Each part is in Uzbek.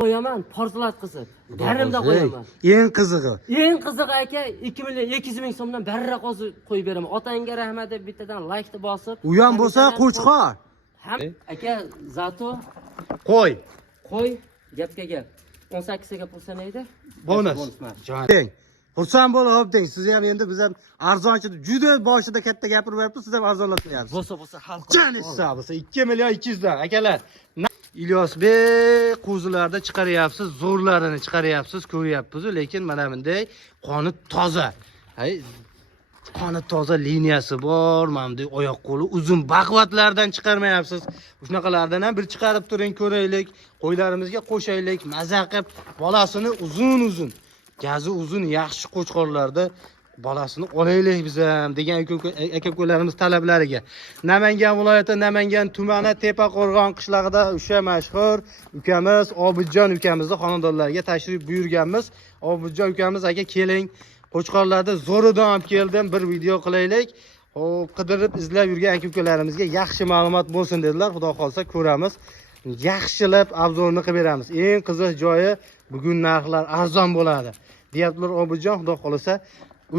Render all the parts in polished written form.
Qo'yaman, portlatqizib. Yarimda qo'yaman. Eng qizig'i. Eng qizig'i aka 2 million 200 ming so'mdan barra qo'zi qo'yib beraman. Otangga rahmat deb bittadan like bosib. U ham bo'lsa qo'chqor. Aka, zato Qo'y. gapga gap. 18 ga pul sanaydi. Bonus. Joning. Xursand bo'lib o'pding. Siz ham endi biz ham arzonchi juda boshida katta gapirib beribsiz, siz ham arzonlatmayapsiz. Bo'lsa xalq. Janissa bo'lsa 2 million 200 dan akalar. Ilyosbek qo'zilarda chiqaryapsiz, zo'rlarini chiqaryapsiz, ko'ryapsiz, lekin mana bunday qoni toza. Qoni toza liniyasi bor, mana bunday oyoq qo'li uzun baqvatlardan chiqarmayapsiz. Shunaqalardan ham bir chiqarib turing, ko'raylik, qo'ylarimizga qo'shaylik, maza qilib bolasini uzun, gazi uzun, yaxshi qo'chqorlarda bolasini olaylik biz ham degan aka-ukalarimiz talablariga. Namangan viloyati, Namangan tumani Tepaqo'rg'on qishlog'ida o'sha mashhur ukamiz Obidjon ukamizni xonadonlariga tashrif buyurganmiz. Obidjon ukamiz aka keling, qo'chqorlarda zo'ridan olib keldim, bir video qilaylik. Hop, qidirib izlab yurgan aka-ukalarimizga yaxshi ma'lumot bo'lsin dedilar. Xudo xolsa ko'ramiz. Yaxshilab obzorni qilib beramiz. Eng qiziq joyi bugun narxlar arzon bo'ladi. Deyaptilar Obidjon, xudo xolsa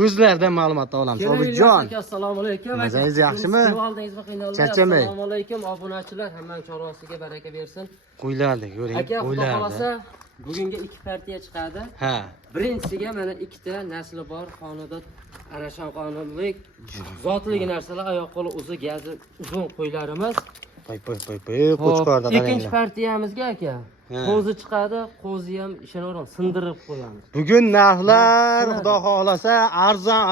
o'zlaridan ma'lumot olamiz. Obidjon, assalomu alaykum. Mazangiz yaxshimi? Charchamang. Assalomu alaykum obunachilar, hammaning chorvasiga baraka bersin. Qo'ylarni ko'ring, aka, xudo xolasa bugunga 2 partiya chiqadi. Ha. Birinchisiga mana 2 ta nasli bor, qonundan arashan qonunlik, zotli narsalar, oyoq qo'li uzun, gazi uzun qo'ylarimiz. Poy, qo'chqorda qarang. Ikkinchi partiyamizga aka, qo'zi chiqadi, qo'zi ham ishonaveram, sindirib qo'yamiz. Bugun narxlar xudo xolasa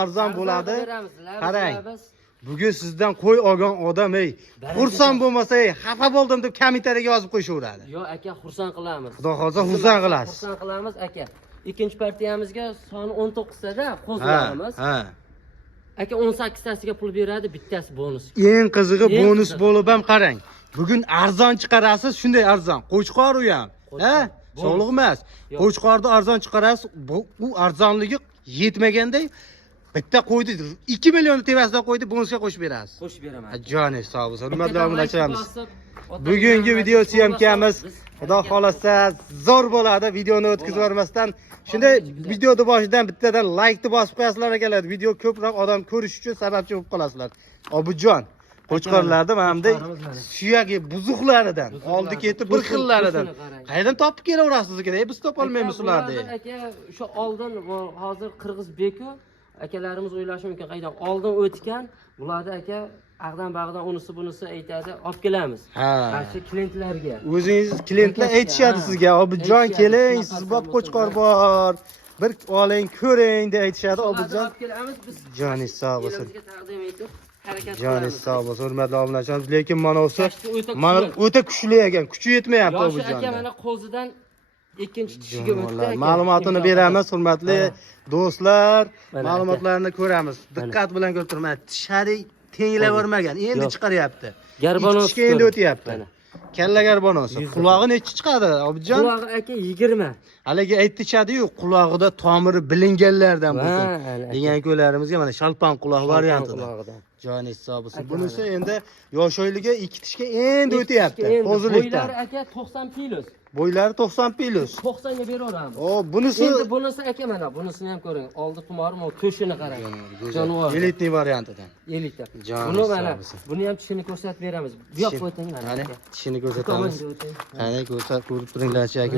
arzon bo'ladi. Qarang. Bugun sizdan qo'y olgan odam xursand bo'lmasa, xafa bo'ldim deb kommentariyaga yozib qo'yishaveradi. Yo'q aka, xursand qilamiz. Xudo xolsa xursand qilasiz. Xursand qilamiz aka. Ikkinchi partiyamizga soni 19 tada qo'zlarimiz. Aka 18 tasiga pul beradi, bittasi bonus. Eng qizig'i bonus bo'lib ham qarang. Bugun arzon chiqarasiz, shunday arzon. Qo'chqor u ham. Sog'liq emas. Qo'chqorda arzon chiqarasiz, u arzonligi yetmaganday bitta qo'ydi 2 million tevasida qo'ydi, bonusga qo'shib berasiz. Qo'shib beraman. Joningiz sog' bo'lsin. Hurmatli obunachilarimiz. Bugungi video syomkamiz xudo xolasa zo'r bo'ladi. Videoni o'tkazib yubormasdan shunday videoni boshidan bittadan like ni bosib qo'yasizlar akalar. Video ko'proq odam ko'rish uchun sababchi bo'lib qolasizlar. Obidjon qo'chqorlarda mana bunday suyagi buzuqlaridan, oldi ketib bir xillaridan. Qayerdan topib kelaverasiz aka? Biz topolmaymiz ularni. Aka, o'sha oldin hozir Qirg'iz-Beku akalarimiz o'ylashi mumkin, qaydan oldin o'tgan, bularda aka aqdan bag'dan unisi bunisi aytadi, olib kelamiz. Qarshi klientlarga. O'zingiz klientlar aytishadi sizga, Obidjon keling, siz bor qo'chqor bor. Bir oling, ko'ring deb aytishadi Obidjon. Joningiz sog' bo'lsin. Joningiz sog' bo'lsin, hurmatli obunachilar. Lekin mana o'ta kuchli ekan, kuchi yetmayapti Obidjon. Aka mana qo'zidan ikkinchi tishiga o'tdi. Ma'lumotini beramiz, hurmatli do'stlar. Ma'lumotlarni ko'ramiz. Diqqat bilan ko'rib turmang. Tishari tenglavermagan, endi chiqaryapti. Garbonos endi o'tyapti. Kalla garbonosi. Qulog'i nechi chiqadi, Obidjon? Qulog'i aka 20. Haligi aytishadi-yu, qulog'ida tomiri bilinganlardan bo'lsin. Degan ko'larimizga mana shalpon quloq variantida. Joningiz sog' bo'lsin. Bunisi endi yoshoyligi 2 tishga endi o'tyapti. Qo'zilikdan. Bo'ylari aka 90 kilo. Bo'ylari 90 kilos. 90 ga beraveramiz. Bunisi endi bunisi aka mana bunisini ham ko'ring. Oldi tumormi, to'shini qarang. Jonivor. Elitni variantidan. Elita. Buni mana, buni ham tishini ko'rsatib beramiz. Bu yoqqa o'ting mana. Tishini ko'rsatamiz. Qani ko'rib turinglar-chi aka.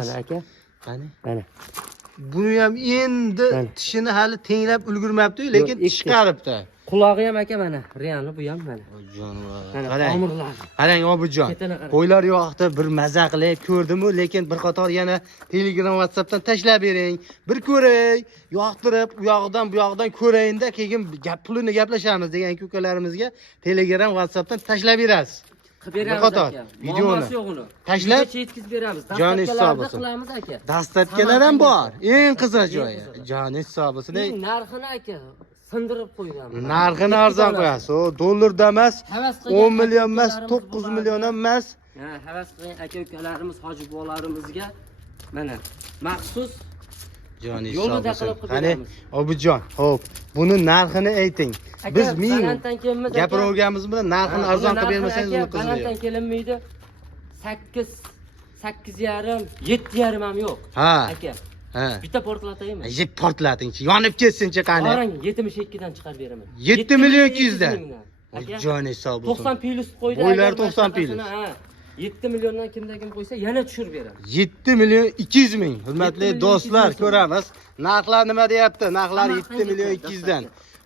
Mana aka. Qani? Mana. Buni ham endi tishini hali tenglab ulgurmabdi, lekin chiqaribdi. Qulog'i ham aka mana, realni bu ham mana. Jonivor. Qarang. Qarang Obidjon. Qo'ylar yoqda bir maza qilib ko'rdim-u, lekin bir qator yana Telegram, WhatsAppdan tashlab bering. Bir ko'ray, yoqtirib, u yoqdan bu yoqdan ko'rayinda, keyin pulini gaplashamiz degan ukalarimizga Telegram, WhatsAppdan tashlab berasiz. Bir qator videoni tashlab yetkazib beramiz. Joningiz sog' bo'lsin. Qilamiz aka. Dastlabkilar ham bor. Eng qiziq joyi. Joningiz sog' bo'lsin. Narxini aka sindirib qo'ygan. Narxini arzon qo'yasiz. O dollarda emas, 10 million emas, 9 million ham emas. Havas qilgan aka-ukalarimiz, hoji bolarimizga mana maxsus Joningiz sog' bo'lsin. Qani Obidjon, xo'p, buni narxini ayting. Biz ming gapiraverganimiz bilan narxini arzon qilib bermasangiz uni qizmaydi. Balanddan kelinmaydi. 8,5, 7,5 ham yo'q. Ha. Aka. Ha. Bitta portlataymi? Yeb portlatingchi, yonib ketsinchi qani. Qarang, 72 dan chiqarib beraman. 7 million 200 dan. Aka. Jo'ni sog' bo'lsin. 90 plyus qo'ydi. Bo'ylar 90 plyus. Ha. 7 milliondan kimda kim qo'ysa yana tushirib beradi. 7 million 200 ming. Hurmatli 7 million do'stlar, 200 ming. ko'ramiz. Narxlar nima deyapti? Narxlar Hamma 7 million 200 dan.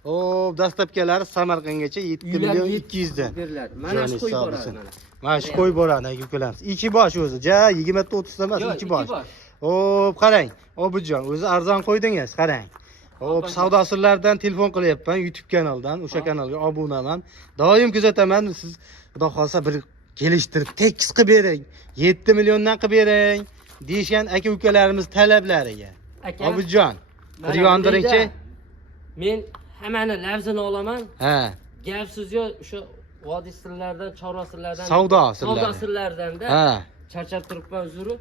Hop, dastlabkilari Samarqandgacha 7 million 200 dan. beriladi. Mana shu qo'yib boradi mana. Mana shu qo'yib boradi, aka ukalarimiz. Ikki bosh o'zi, ja 20 ta 30 ta emas, Yo'q, ikki bosh. ikki bosh. Hop, qarang. Obidjon, o'zi arzon qo'ydingiz, qarang. Hop, savdo sirlaridan telefon qilyapman, YouTube kanalidan, o'sha kanalga obunaman. Doim kuzataman, siz xudo xolsa bir kelishtirib tekis qilib bering. 7 milliondan qilib bering deyishgan aka ukalarimiz talablariga. Aka. Obidjon, bir Mana yondiringchi. bundayda Men hammani lafzini olaman. Ha. Gapsiz yo o'sha vodiy sirlaridan, chorva sirlaridan, Savdo sirlari. savdo sirlaridan-da. Ha. Charchab turibman uzru.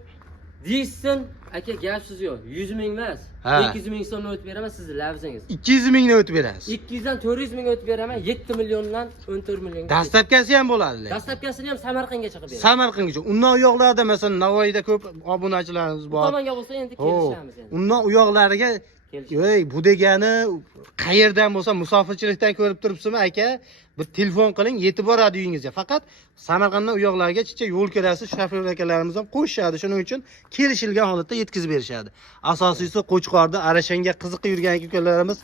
Deysin, aka gapsiz yo, 100 ming emas. Ha. 200 ming so'm o'tib beraman sizni lafzingiz. 200 mingni o'tib berasiz. 200 dan 400 ming o'tib beraman, 7 milliondan 14 millionga. Dastlabkasi ham bo'ladi. Dastlabkasini ham Samarqandga chiqib beraman. Samarqandgacha. Undan u yoqlarda masalan Navoiyda ko'p obunachilarimiz Bu bor. tomonga bo'lsa endi kelishamiz endi. Undan u yoqlariga "Ey, bu degani qayerdan bo'lsa musofirchilikdan ko'rib turibsizmi aka? Bir telefon qiling, yetib boradi uyingizga. Faqat Samarqanddan u yoqlargacha yo'l kirasiz, shofyor akalarimiz ham qo'shishadi. Shuning uchun kelishilgan holatda yetkazib berishadi. Asosiysi Qo'chqorda Arashanga qiziqib yurgan ukalarimiz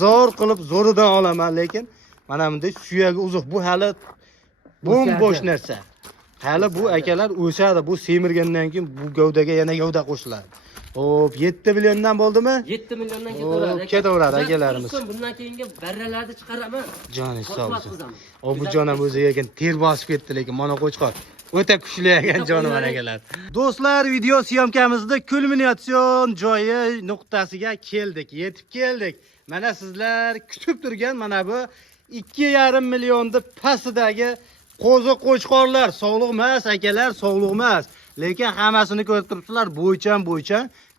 zo'r qilib zo'ridan olaman, lekin mana bunday suyagi uzuq. Bu hali bo'sh narsa. Hali bu akalar o'sadi. Bu semirgandan keyin bu gavdaga yana gavda qo'shiladi. Hop, 7 milliondan bo'ldimi? 7 milliondan Hop, ketaveradi akalarimiz. Bundan keyingi barralarni chiqaraman. Joni sog' Xizmat bo'lsin. qilaman. Obidjon ham o'ziga ekan ter bosib ketdi, lekin mana Qo'chqor o'ta kuchli ekan jonivor akalar. Do'stlar, video syomkamizda kulminatsion joyi nuqtasiga keldik, yetib keldik. Mana sizlar kutib turgan mana bu 2,5 millionning pastidagi qo'zi Qo'chqorlar sog'liq emas akalar, sog'liq emas. Lekin hammasini ko'rib turibsizlar, bo'ychan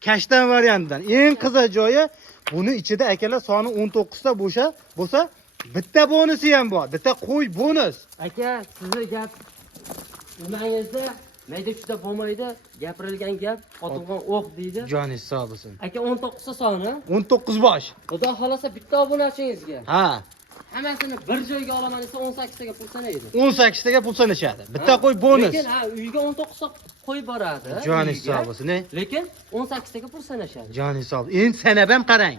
kashtan variantidan. Eng qiziq joyi buni ichida akalar soni 19 ta bo'lsa, bitta bonusi ham bor. Bitta qo'y bonus. Aka, sizni gap nimangizda mayda juda bo'lmaydi. Gapirilgan gap otilgan o'q deydi. Joningiz sog' bo'lsin. Aka 19 ta soni. 19 bosh. Xudo xolasa bitta obunachingizga. Ha. Hammasini bir joyga olaman desa 18 taga pul sanaydi. 18 taga pul sanashadi. Bitta qo'y bonus. Lekin uyga 19 ta qo'y boradi. Joningiz uyga. sog' bo'lsin. Lekin 18 taga pul sanashadi. Joningiz sog' bo'lsin. Endi sanab ham qarang.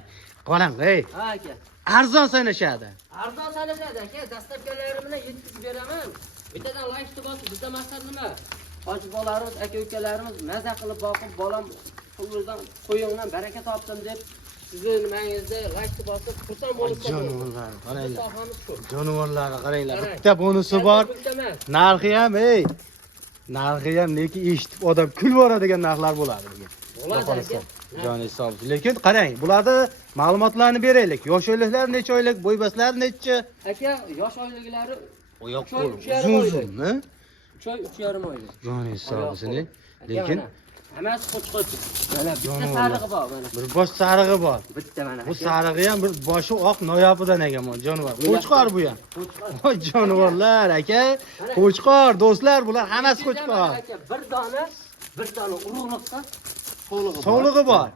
Qarang, ey. Ha aka. Arzon sanashadi. Arzon sanashadi aka. Dastlabkilari bilan yetkazib beraman. Bittadan like bosib, bitta maqsad nima? Hojibolarimiz, aka-ukalarimiz maza qilib boqib, bolam puldan, qo'yingdan baraka topdim deb sizni nimangizda like bosib, xursand bo'lib Jonivorlar, qaranglar. sohamiz shu. Jonivorlarni qaranglar. Bitta bonusi bor. Narxi ham, ey. Narxi ham lekin eshitib odam kulib boradigan narxlar bo'ladi bugun. Bo'ladi aka. Joningiz sog' bo'lsin. Lekin qarang, bularda ma'lumotlarni beraylik. Yosh oyliklar necha oylik, bo'ybaslar necha? Aka, yosh oyliklari Oyoq Uch oy, qo'l, 3,5 uzun-uzunmi? 3 oy 3,5 oylik. Joningiz sog' bo'lsin. Lekin Lekin hammasi qo'chqoch. Mana bitta sarig'i bor mana. bir bosh sarig'i bor. Bitta mana. Bu sarig'i ham bir boshi oq noyobidan ekan jonivor. Qo'chqor bu ham. Qo'chqor. Voy jonivorlar aka. Qo'chqor, do'stlar, bular hammasi qo'chqor. Bir dona urug'liqqa Sog'lig'i bor.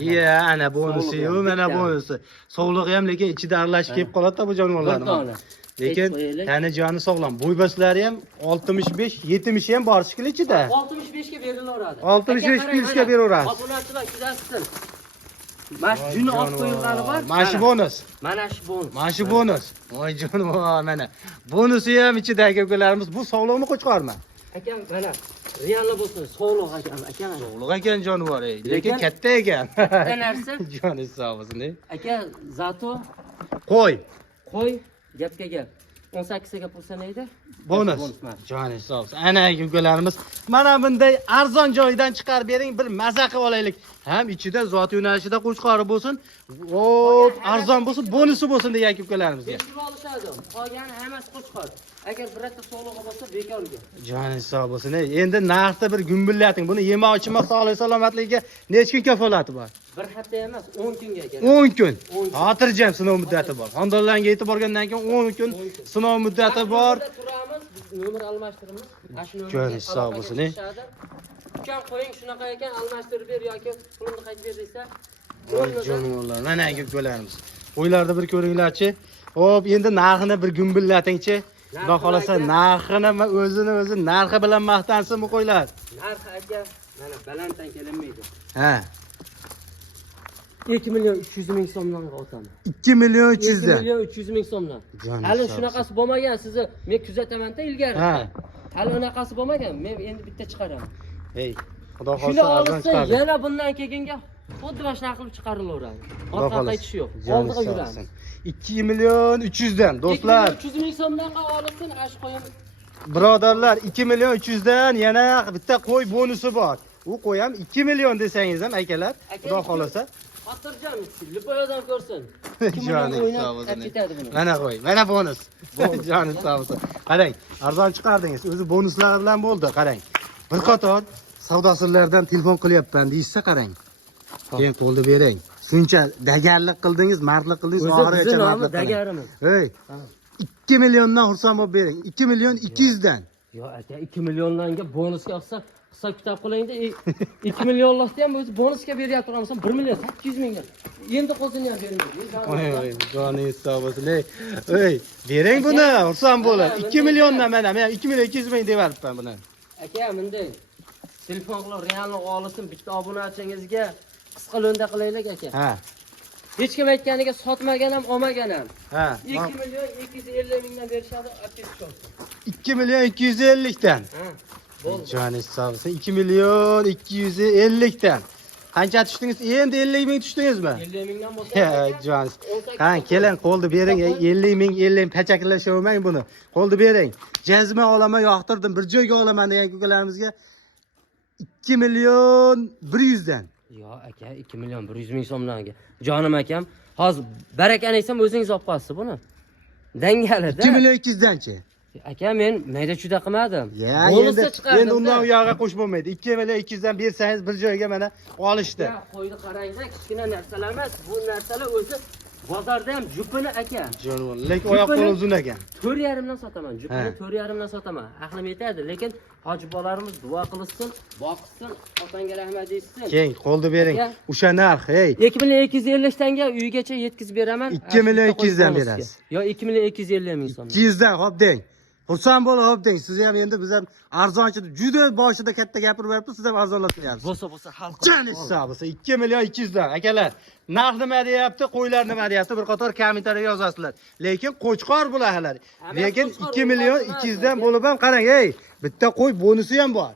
Iya, ana bonusi-yu, mana bonusi. Sog'lig'i ham lekin ichida aralashib kelib qoladi-da bu jonivorlarning. Lekin tani joni sog'lom. Bo'ybaslari ham 65, 70 ham bor shekilli ichida. 65 ga berilaveradi. 65 plyusga beraveradi. Obunachilar kuzatsin. Mana juni olib qo'yilgani bor. Mana shu bonus. Mana shu bonus. Mana shu bonus. Voy jonivor, mana. Bonusi ham ichidagi ukalarimiz bu sog'liqmi Qo'chqormi? Akam mana realni bo'lsin, sog'liq akam, akam. Sog'liq ekan jonivor, lekin katta ekan. Bitta narsa. Joningiz sog' bo'lsin. Aka, zato Qo'y. qo'y gapga gap. 18 ga pul sanaydi. Bonus. Joningiz sog' bo'lsin. Ana ukalarimiz mana bunday arzon joydan chiqarib bering, bir maza qilib olaylik. Ham ichida zot yo'nalishida Qo'chqori bo'lsin, hop, arzon bo'lsin, bonusi bo'lsin degan ukalarimizga. Tekshirib olishadi. Qolgani hammasi Qo'chqor. Agar birorta sog'lig'i bo'lsa bekorga. Joningiz sog' bo'lsin. Endi narxda bir gumbillating. Buni yemoq ichmoq sog'lik salomatligiga necha kun kafolati bor? Bir hafta emas, 10 kunga keladi. 10 kun. Xotirjam sinov muddati bor. Xonadonlarga yetib borgandan keyin 10 kun sinov muddati bor. Turamiz, biz nomer almashtiramiz. Joningiz sog' bo'lsin. ukam qo'ying shunaqa ekan almashtirib ber yoki pulni qaytib ber desa. Jonivor, mana ko'klarimiz. Qo'ylarni bir ko'ringlarchi. Hop, endi narxini bir gumbillatingchi. Xudo xolasa narxini o'zi narxi bilan maqtansin bu qo'ylar. Narxi aka mana balanddan kelinmaydi. Ha. 2 million 300 ming so'mdan o'taman. 2 million 300 2 dan. million 300 ming so'mdan. Jonim Hali sog' shunaqasi bo'lmagan, sizni men kuzataman-da ilgari. Ha. Hali unaqasi bo'lmagan, men endi bitta chiqaraman. Hey, Xudo Shuni xolasa arzon olsa chiqadi. yana bundan kelganga xuddi mana shunaqa qilib chiqarilaveradi. Xudo Orqaga xolasa. qaytish yo'q. Jonim Oldiga sog' yuramiz. bo'lsin. 2 million 300 dan do'stlar. 300 ming so'mdan olsin, ash qo'yim. Birodarlar, 2 million 300 dan yana bitta qo'y bonusi bor. U qo'y ham 2 million desangiz ham akalar, Xudo xolasa. Xotirjam, Lipoyadan ko'rsin. Jonim sog' bo'lsin. Mana qo'y, mana bonus. Jonim sog' bo'lsin. Qarang, arzon chiqardingiz. O'zi bonuslar bilan bo'ldi, qarang. Bir qator savdo sirlaridan telefon qilyapman deysiz, qarang. Keyin qo'lni bering. Shuncha dagarlik qildingiz, mardlik qildingiz, oxirigacha mardlik qiling. dagarimiz. Hey, 2 milliondan xursand bo'lib bering. 2 million 200 dan. Yo aka 2 millionlanga bonusga olsa hisob kitob qilayda 2 millionlasda ham o'zi bonusga beryapti turamiz 1 million 800 mingga. Endi qo'zini ham bering. Oy, joningiz sog' bo'lsin. Ey, bering buni, xursand bo'lib. 2 milliondan men 2 million 200 ming devyapman buni. Aka, bunday telefon qilib realni olsin, bitta obunachingizga qisqa lo'nda qilaylik aka. Ha. Hech kim aytganiga sotmagan ham, olmagan ham. Ha. 2 million 250 mingdan berishadi, apteka olsin. 2 million 250 dan. Ha. Bo'ldi. Joningiz sog' bo'lsin. 2 million 250 dan. Qancha tushdingiz? Endi 50 ming tushdingizmi? 50 mingdan bo'lsa. Ya, joningiz. Qani, keling, qo'lni bering. 50 ming pachaklashavmang buni. Qo'lni bering. Jazma olaman, yoqtirdim, bir joyga olaman degan ko'kalarimizga 2 million 100 dan. Yo aka 2 million 100 ming so'mdan. Jonim akam, hozir barakani aytsam o'zingiz olib qolasiz buni. Dangalida. 2 million 200 danchi? Aka men mayda chuda qilmadim. Ya, Bonusda chiqardim. endi undan u yoqqa qo'shib bo'lmaydi. 2 million 200 dan bersangiz bir joyga mana olishdi. Ya qo'yni qarangda, kichkina narsalar emas, bu narsalar o'zi bozorda ham jupini aka. Jonivor, lekin oyoq qo'li uzun ekan. 4,5 dan sotaman. Jupini 4,5 dan sotaman. Aqlim yetadi, lekin hoji bolarimiz duo qilsin, boqsin, otangga rahmat deysin. Keyin qo'lni bering. O'sha narx, hey. 2 million 250 tanga uygacha yetkazib beraman. 2 million 200 dan berasiz. Yo 2 million 250 ming so'm. 200 dan hop deng. Xursand bo'lib hop deng. Siz ham endi biz ham arzonchi juda boshida katta gapirib beribsiz, siz ham arzonlatyapsiz. Bo'lsa hal qilamiz. Janis hisobisi 2 million 200 dan. Akalar, narx nima deyapti, qo'ylar nima deyapti, bir qator kommentariyaga yozasizlar. Lekin qo'chqor bularlar. Lekin 2 million 200 dan bo'lib ham qarang, ey, bitta qo'y bonusi ham bor.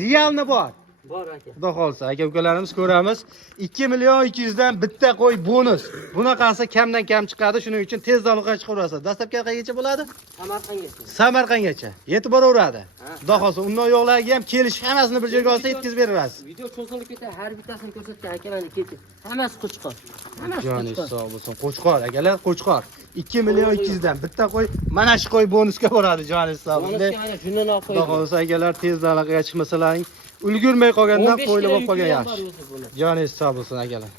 Realni bor. Bor aka. Xudo xolsa, aka ukalarimiz ko'ramiz. 2 million 200 dan bitta qo'y bonus. Bunaqasi kamdan kam chiqadi, shuning uchun tezda aloqaga chiqaverasiz. Dastlabki qayergacha bo'ladi? Samarqandgacha. Samarqandgacha yetib boraveradi. Xudo xolsa, undan yo'qlarga ham kelish hammasini bir joyga olsa yetkazib berasiz. Video cho'zilib ketadi, har bittasini ko'rsatgan akalarni ketdi. Hammasi qo'chqor. Hammasi Joningiz qo'chqor. sog' bo'lsin. Qo'chqor, akalar, qo'chqor. 2 million 200 dan bitta qo'y, mana shu qo'y bonusga boradi, joningiz sog' bo'lsin. Bonusga mana shundan olib Xudo qo'ydim. xolsa, akalar, tezda aloqaga chiqmasalaring, ulgurmay qolgandan qo'ylab olib qolgan yaxshi. Joningiz sog' bo'lsin, akalar.